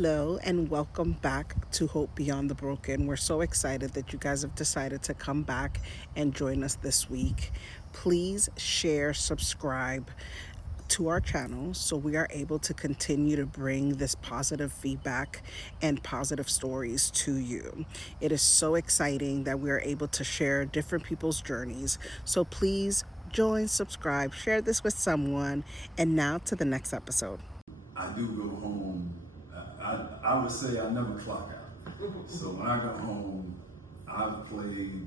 Hello, and welcome back to Hope Beyond the Broken. We're so excited that you guys have decided to come back and join us this week. Please share, subscribe to our channel so we are able to continue to bring this positive feedback and positive stories to you. It is so exciting that we are able to share different people's journeys. So please join, subscribe, share this with someone, and now to the next episode. I do go home. I would say I never clock out. So when I go home, I've played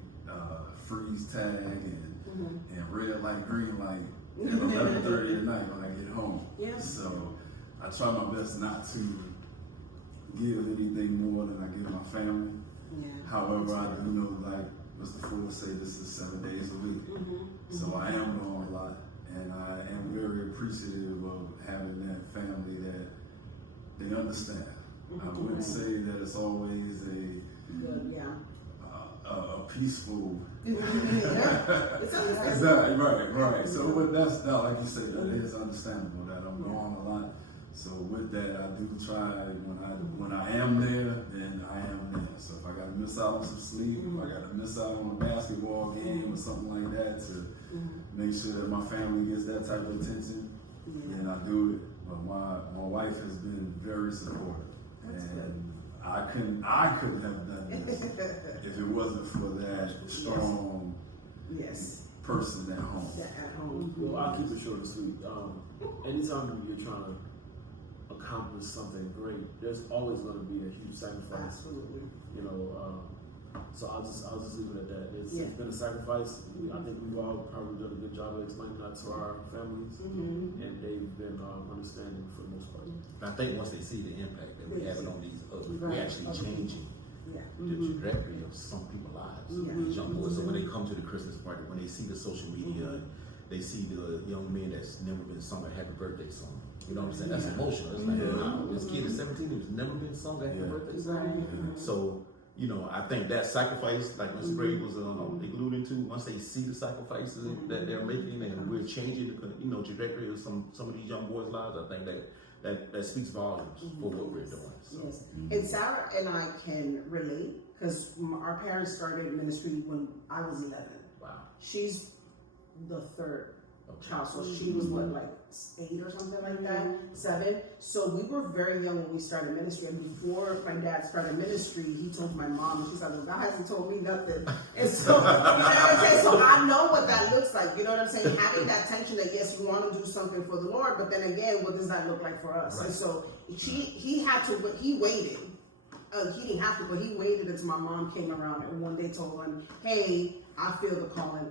freeze tag and red light, green light at 11:30 at night when I get home. Yeah. So I try my best not to give anything more than I give my family. Yeah. However, I do know, like Mr. Fuller say, this is 7 days a week. So I am gone a lot. And I am very appreciative of having that family that they understand. I wouldn't say that it's always a peaceful. Exactly, right. So with that's that, like you said, that is understandable that I'm gone a lot. So with that, I do try when I am there, then I am there. So if I got to miss out on some sleep, if I got to miss out on a basketball game or something like that to make sure that my family gets that type of attention, then I do it. But my wife has been very supportive, and I couldn't have done this if it wasn't for that strong person at home. At home. Well, I'll keep it short and sweet. Anytime you're trying to accomplish something great, there's always going to be a huge sacrifice. Absolutely. You know, so I'll just leave it at that. It's been a sacrifice. I think we've all probably done a good job of explaining that to our families, and they've been understanding for the most part. I think once they see the impact that we're having on these, we're actually changing Yeah. the trajectory of some people's lives. These young boys. So when they come to the Christmas party, when they see the social media, they see the young men that's never been sung a happy birthday song. You know what I'm saying? That's emotional. It's like, wow, this kid is 17, who's never been sung a happy birthday song. So, you know, I think that sacrifice, like Mr. Brady was alluding to, once they see the sacrifices that they're making and we're changing the trajectory of some of these young boys' lives, I think that speaks volumes for what we're doing. So. Yes. And Sarah and I can relate because our parents started ministry when I was 11. Wow. She's the third child, so she was what, like 8 or something like that, 7. So we were very young when we started ministry, and before my dad started ministry, he told my mom, and she's like, well, God hasn't told me nothing. And so, you know what I'm saying? So I know what that looks like, you know what I'm saying? Having that tension that yes, we want to do something for the Lord, but then again, what does that look like for us? Right. And so he waited. He didn't have to, but he waited until my mom came around and one day told him, hey, I feel the calling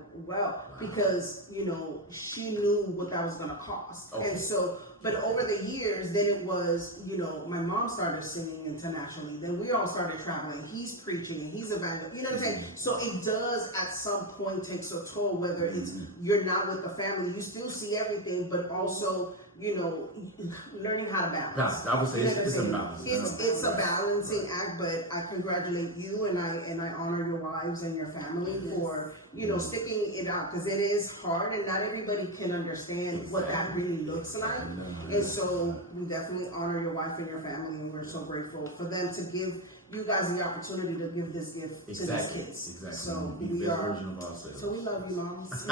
because, you know, she knew what that was going to cost. Okay. And so, but over the years, then it was, you know, my mom started singing internationally. Then we all started traveling. He's preaching and he's evangelizing. You know what I'm saying? So it does at some point takes a toll, whether it's you're not with the family, you still see everything, but also, you know, learning how to balance. I would say it's a balance. It's a balancing act, but I congratulate you and I honor your wives and your family for, you know, sticking it out because it is hard and not everybody can understand what that really looks like. And so we definitely honor your wife and your family, and we're so grateful for them to give you guys the opportunity to give this gift to these kids. Exactly. So we are. So we love you, moms.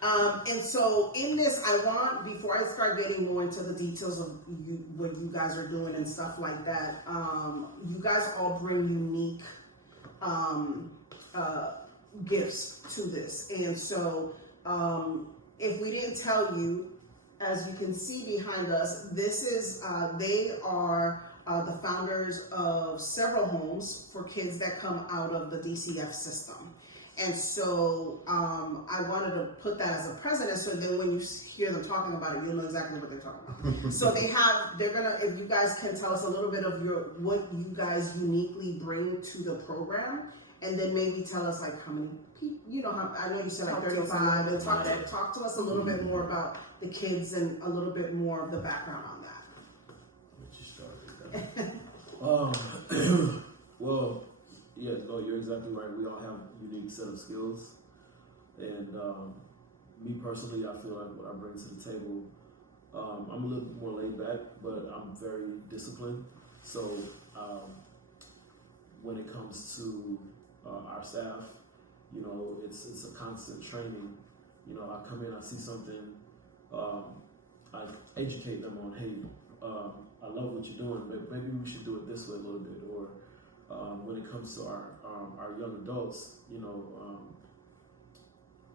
And so in this, I want, before I start getting more into the details of what you guys are doing and stuff like that, you guys all bring unique gifts to this. And so if we didn't tell you, as you can see behind us, this is, they are the founders of several homes for kids that come out of the DCF system. And so I wanted to put that as a precedent so then when you hear them talking about it, you'll know exactly what they're talking about. So they're gonna, if you guys can tell us a little bit of what you guys uniquely bring to the program, and then maybe tell us like how many people, you know, I know you said like 35, and talk to us a little bit more about the kids and a little bit more of the background on that. Well, yeah, no, you're exactly right. We all have a unique set of skills. And me personally, I feel like what I bring to the table I'm a little bit more laid back, but I'm very disciplined. So when it comes to our staff, you know, it's a constant training. You know, I come in, I see something, I educate them on, hey, I love what you're doing, but maybe we should do it this way a little bit. Or when it comes to our young adults, you know,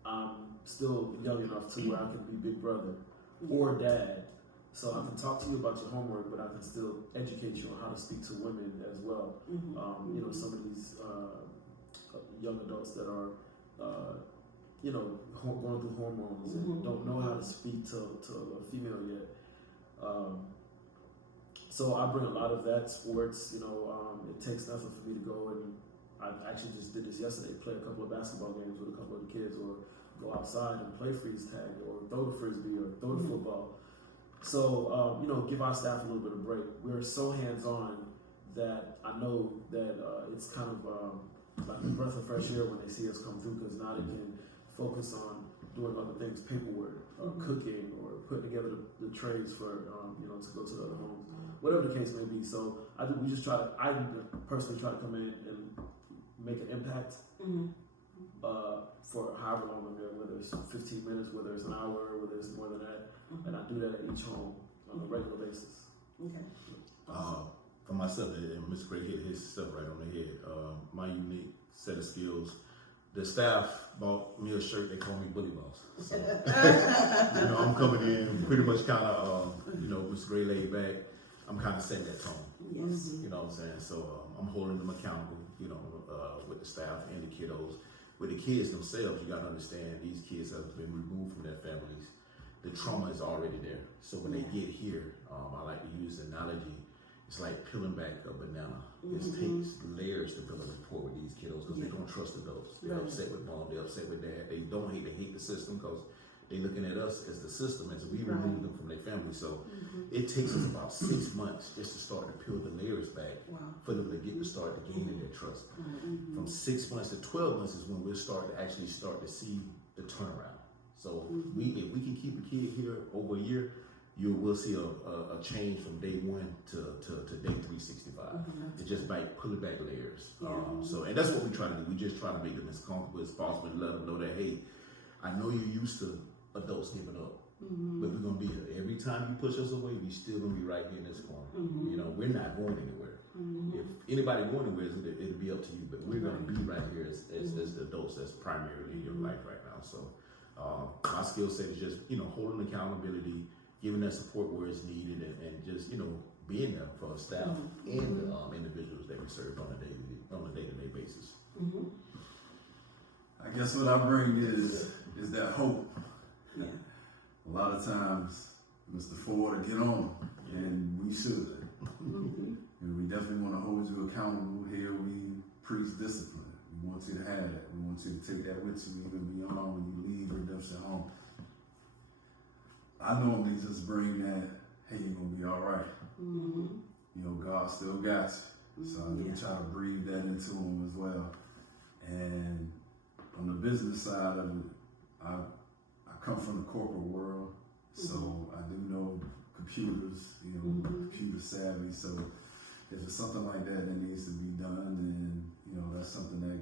I'm still young enough to where I can be big brother or dad. So I can talk to you about your homework, but I can still educate you on how to speak to women as well. You know, some of these young adults that are, you know, going through hormones and don't know how to speak to a female yet. So I bring a lot of that. Sports, you know, it takes nothing for me to go, and I actually just did this yesterday, play a couple of basketball games with a couple of the kids, or go outside and play freeze tag, or throw the frisbee, or throw the football. So, you know, give our staff a little bit of break. We're so hands-on that I know that it's kind of like a breath of fresh air when they see us come through, because now they can focus on doing other things, paperwork, cooking, or putting together the trays for, you know, to go to the other homes, whatever the case may be. So I think we just I personally try to come in and make an impact for however long I'm there, whether it's 15 minutes, whether it's an hour, whether it's more than that. And I do that at each home on a regular basis. Okay. For myself, and Ms. Gray hit his stuff right on the head. My unique set of skills. The staff bought me a shirt. They call me Bully Boss. So, you know, I'm coming in pretty much kind of, you know, Ms. Gray laid back. I'm kind of setting that tone. Yes. You know what I'm saying? So I'm holding them accountable, you know, with the staff and the kiddos. With the kids themselves, you got to understand these kids have been removed from their families. The trauma is already there. So when they get here, I like to use the analogy. It's like peeling back a banana. It takes layers to build a rapport with these kiddos, because they don't trust adults. They're upset with mom. They're upset with dad. They don't hate. They hate the system because they're looking at us as the system, and so we remove them from their family. So it takes us about 6 months just to start to peel the layers back for them to get to start to gaining their trust. From 6 months to 12 months is when we'll start to see the turnaround. So if we can keep a kid here over a year, we'll see a change from day one to day 365. It just pull it back layers. So, and that's what we try to do. We just try to make them as comfortable as possible and let them know that, hey, I know you're used to adults giving up, but we're gonna be here. Every time you push us away, we still gonna be right here in this corner. You know, we're not going anywhere. If anybody going anywhere, it'll be up to you, but we're gonna be right here as adults. That's primarily your life right now. So my skill set is just, you know, holding accountability, giving that support where it's needed, and just, you know, being there for our staff and the individuals that we serve on a day-to-day basis. I guess what I bring is that hope. Yeah. A lot of times, Mr. Ford, get on, and we should. And we definitely want to hold you accountable. Here we preach discipline. We want you to have that. We want you to take that with you even beyond when you leave Redemption home. I normally just bring that, hey, you're going to be all right. You know, God still got you. So I do try to breathe that into them as well. And on the business side of it, I come from the corporate world, so I do know computers, you know, computer savvy. So if it's something like that needs to be done, then, you know, that's something that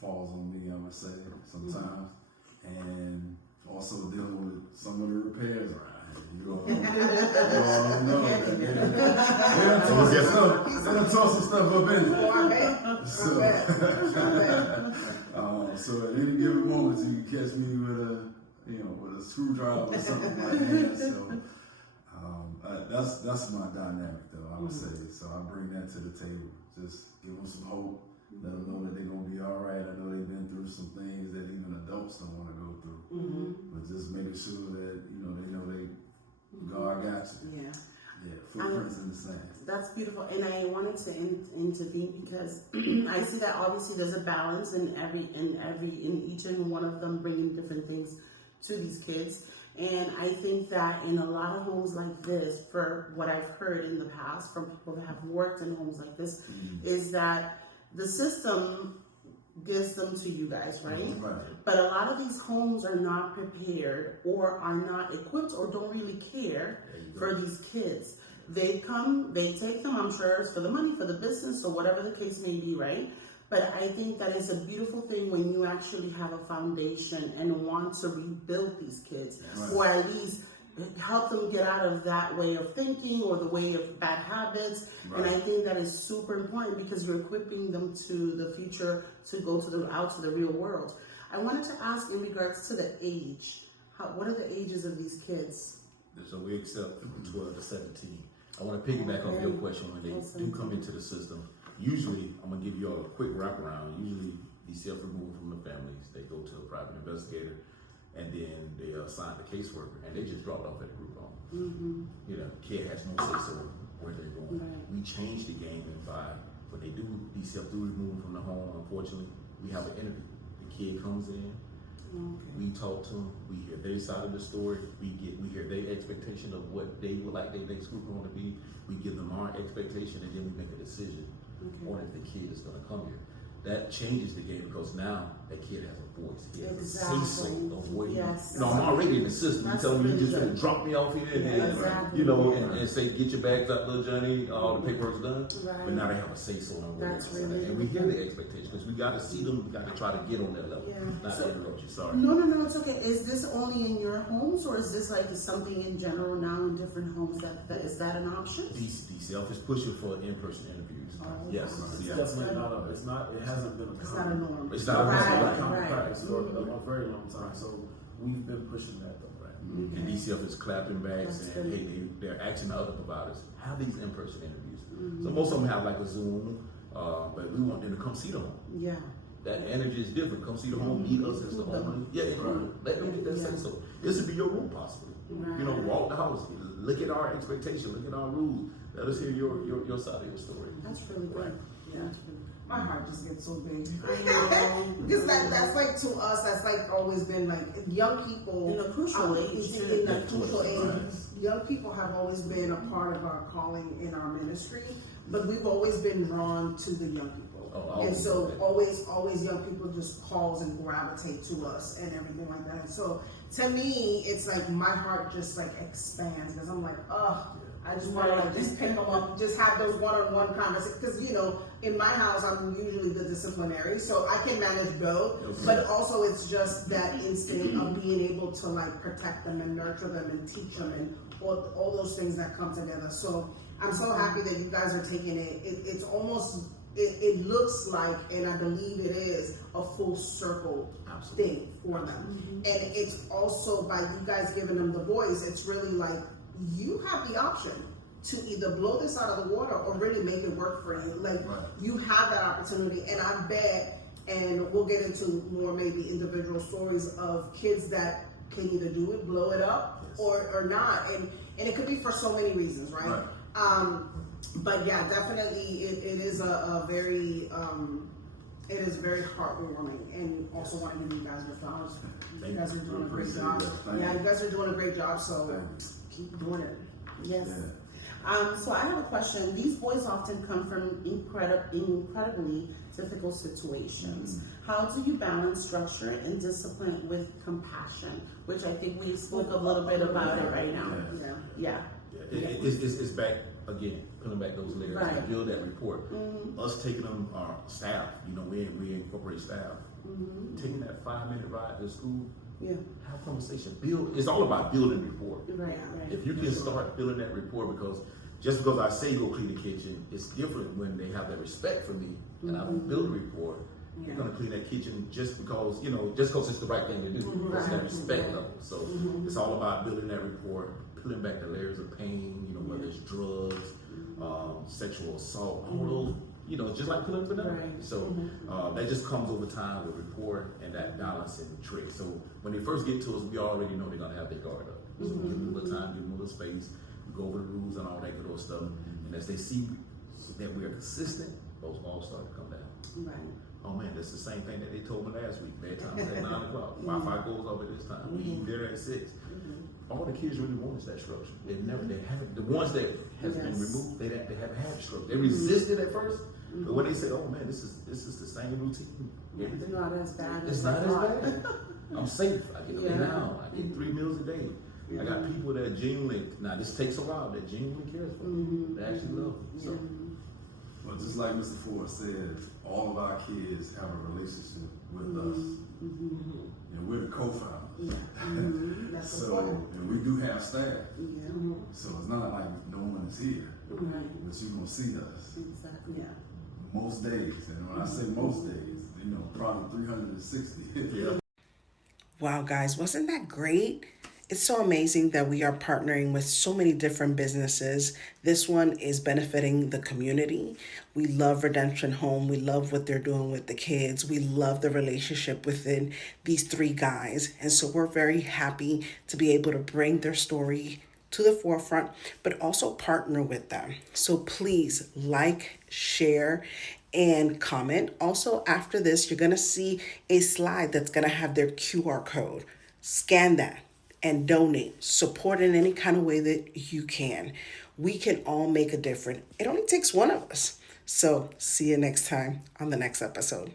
falls on me, I would say, sometimes. And also dealing with some of the repairs around here. You all know that they done tore some stuff up in it. So at any given moment, you can catch me with a screwdriver or something like that. So that's my dynamic, though, I would say. So I bring that to the table. Just give them some hope. Let them know that they're gonna be all right. I know they've been through some things that even adults don't want to go through. But just making sure that they know God got you. Yeah, footprints in the sand. That's beautiful, and I wanted to intervene because I see that obviously there's a balance in each and one of them bringing different things to these kids, and I think that in a lot of homes like this, for what I've heard in the past from people that have worked in homes like this, is that the system gives them to you guys, right? Right. But a lot of these homes are not prepared or are not equipped or don't really care for these kids. They come, they take them, I'm sure it's for the money, for the business, or whatever the case may be, right? But I think that is a beautiful thing when you actually have a foundation and want to rebuild these kids, Right. or at least help them get out of that way of thinking or the way of bad habits. And I think that is super important because you're equipping them to the future to go to out to the real world. I wanted to ask in regards to the age, what are the ages of these kids? So we accept from 12 to 17. I want to piggyback off your question. When they do come into the system, usually, I'm going to give you all a quick wraparound. Usually, these self-removed from the families, they go to a private investigator, and then they assign the caseworker, and they just drop it off at the group home. You know, kid has no say-so where they're going. We change the game by, when they do be self-removed from the home, unfortunately, we have an interview. The kid comes in, we talk to them, we hear their side of the story, we hear their expectation of what they would like their next group home to be, we give them our expectation, and then we make a decision on if the kid is gonna come here. That changes the game because now that kid has a voice. He has a say-so of what he, I'm already in the system. You tell me you just gonna drop me off here and then, you know, and say, get your bags up, little Johnny, all the paperwork's done. But now they have a say-so on what That's they're really and we hear the expectation because we gotta see them, we gotta try to get on that level. Not to interrupt you, sorry. No, it's okay. Is this only in your homes, or is this like something in general now in different homes? Is that an option? DCF is pushing for in-person interviews. Yes. It's Yeah. definitely not it hasn't been a It's not a norm. It's not a Right. common practice for a very long time. So we've been pushing that though, right? And DCF is clapping back That's saying, good. hey, they're asking the other providers, have these in-person interviews. So most of them have like a Zoom, but we want them to come see the home. Yeah. That energy is different. Come see the home, meet us as the owner. Yeah, let them get that say-so. This would be your room possibly. You know, walk the house, look at our expectation, look at our rules. Let us hear your side of your story. That's really good. Yeah. My heart just gets so big. know. Because that's like to us, that's like always been like young people. In a crucial age, In too. a crucial age. Young people have always been a part of our calling in our ministry, but we've always been drawn to the young people. Oh, And so always. always young people just calls and gravitate to us and everything like that. And so to me, it's like my heart just like expands because I'm like, I just want to like just pick them up, just have those one-on-one conversations. Because you know, in my house, I'm usually the disciplinary, so I can manage both. Okay. But also, it's just that instinct of being able to like protect them and nurture them and teach them and all those things that come together. So I'm so happy that you guys are taking it. It's almost. It looks like, and I believe it is, a full circle thing for them. And it's also by you guys giving them the voice, it's really like you have the option to either blow this out of the water or really make it work for you. Like you have that opportunity, and I bet, and we'll get into more maybe individual stories of kids that can either do it, blow it up, or not. And it could be for so many reasons, right? But yeah, definitely it is a very it is very heartwarming, and also want to give you guys your flowers. You guys are doing a great job. Yeah, you guys are doing a great job, so keep doing it. Yes. So I have a question. These boys often come from incredibly difficult situations. How do you balance structure and discipline with compassion? Which I think we spoke a little bit about it right now. Yeah. It's back again, pulling back those layers to build that rapport. Us taking them, our staff, you know, we incorporate staff, taking that 5-minute ride to school, have conversation, build. It's all about building rapport. Right. If you can start building that rapport, because just because I say go clean the kitchen, it's different when they have that respect for me and I build a rapport. You're gonna clean that kitchen just because, you know, just because it's the right thing to do. It's that respect level. So it's all about building that rapport, peeling back the layers of pain, you know, whether it's drugs, sexual assault, all those, you know, just like peeling banana. So that just comes over time with rapport and that balance and trick. So when they first get to us, we already know they're gonna have their guard up. So give them a little time, give them a little space, we go over the rules and all that good old stuff. And as they see that we are consistent, those walls start to come down. oh man, that's the same thing that they told me last week. Bedtime was at 9 o'clock. Wi-Fi goes off at this time. We eat dinner at 6. All the kids really want is that structure. They haven't, the ones that has been removed, they haven't had structure. They resisted at first, but when they said, oh man, this is the same routine. It's not as bad It's as not I as thought. bad. I'm safe. I get up Yeah. now. I get 3 meals a day. I got people that genuinely, now this takes a while, that genuinely cares for me. They actually love me. So, Well, just like Mr. Ford said, all of our kids have a relationship with us. And we're the co-founders. That's So, important. and we do have staff. Yeah, So it's not like no one is here, right, but you're gonna see us exactly. Yeah. most days. And when I say most days, probably 360. Wow, guys, wasn't that great? It's so amazing that we are partnering with so many different businesses. This one is benefiting the community. We love Redemption Home. We love what they're doing with the kids. We love the relationship within these 3 guys. And so we're very happy to be able to bring their story to the forefront, but also partner with them. So please like, share, and comment. Also, after this, you're going to see a slide that's going to have their QR code. Scan that and donate. Support in any kind of way that you can. We can all make a difference. It only takes one of us. So see you next time on the next episode.